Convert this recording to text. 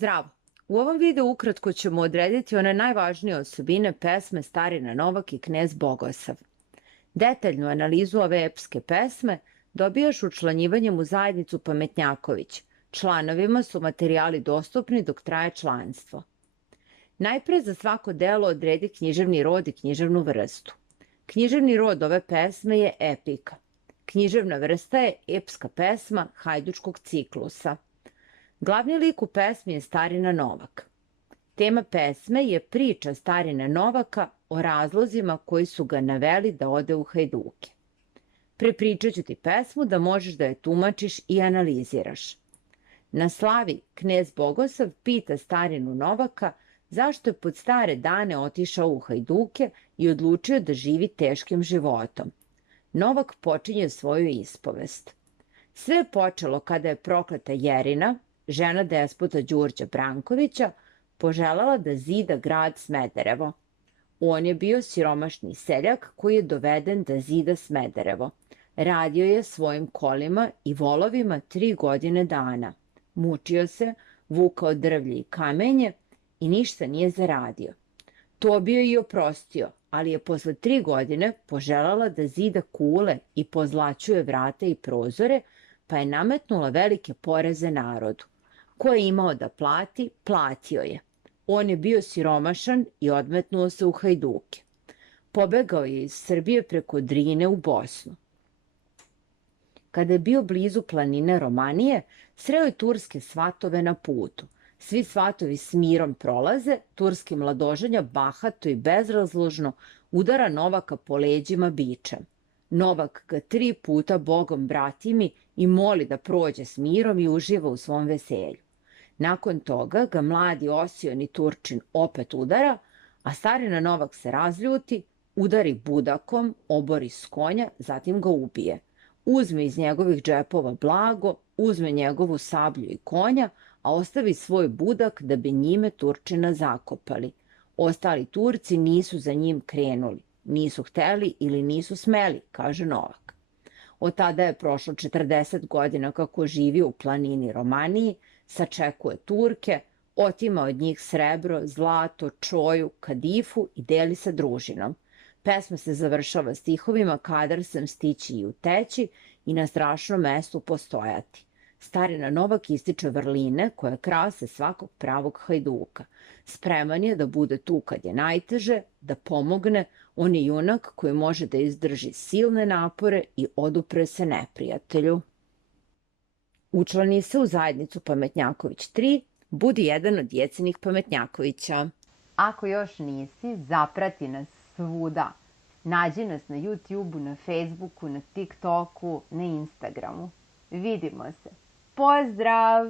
Zdravo! U ovom videu ukratko ćemo odrediti one najvažnije osobine pesme Starina Novak i Knez Bogosav. Detaljnu analizu ove epske pesme dobijaš učlanjivanjem u zajednicu Pametnjaković. Članovima su materijali dostupni dok traje članstvo. Najpre za svako delo odredi književni rod i književnu vrstu. Književni rod ove pesme je epika. Književna vrsta je epska pesma hajdučkog ciklusa. Glavni lik u pesmi je Starina Novak. Tema pesme je priča Starina Novaka o razlozima koji su ga naveli da ode u hajduke. Prepričat ću ti pesmu da možeš da je tumačiš i analiziraš. Na slavi Knez Bogosav pita Starinu Novaka zašto je pod stare dane otišao u hajduke i odlučio da živi teškim životom. Novak počinje svoju ispovest. Sve je počelo kada je prokleta Jerina, žena despota Đurđa Brankovića, poželjela da zida grad Smederevo. On je bio siromašni seljak koji je doveden da zida Smederevo. Radio je svojim kolima i volovima 3 godine dana. Mučio se, vukao drvlje i kamenje i ništa nije zaradio. To bio i oprostio, ali je posle 3 godine poželjela da zida kule i pozlaćuje vrata i prozore, pa je nametnula velike poreze narodu. Ko je imao da plati, platio je. On je bio siromašan i odmetnuo se u hajduke. Pobegao je iz Srbije preko Drine u Bosnu. Kada je bio blizu planine Romanije, sreo je turske svatove na putu. Svi svatovi s mirom prolaze, turski mladoženja bahato i bezrazložno udara Novaka po leđima bičem. Novak ga 3 puta Bogom bratimi i moli da prođe s mirom i uživa u svom veselju. Nakon toga ga mladi osioni Turčin opet udara, a Starina Novak se razljuti, udari budakom, obori s konja, zatim ga ubije. Uzme iz njegovih džepova blago, uzme njegovu sablju i konja, a ostavi svoj budak da bi njime Turčina zakopali. Ostali Turci nisu za njim krenuli. Nisu hteli ili nisu smeli, kaže Novak. Od tada je prošlo 40 godina kako živi u planini Romaniji, sačekuje Turke, otima od njih srebro, zlato, čoju, kadifu i deli sa družinom. Pesma se završava stihovima kadar sam stići i uteći i na strašnom mestu postojati. Starina Novak ističe vrline koje krase svakog pravog hajduka. Spreman je da bude tu kad je najteže, da pomogne, on je junak koji može da izdrži silne napore i odupre se neprijatelju. Učlani se u zajednicu Pametnjaković 3, budi jedan od djecinih Pametnjakovića. Ako još nisi, zaprati nas svuda. Nađi nas na YouTubeu, na Facebooku, na TikToku, na Instagramu. Vidimo se. Pozdrav!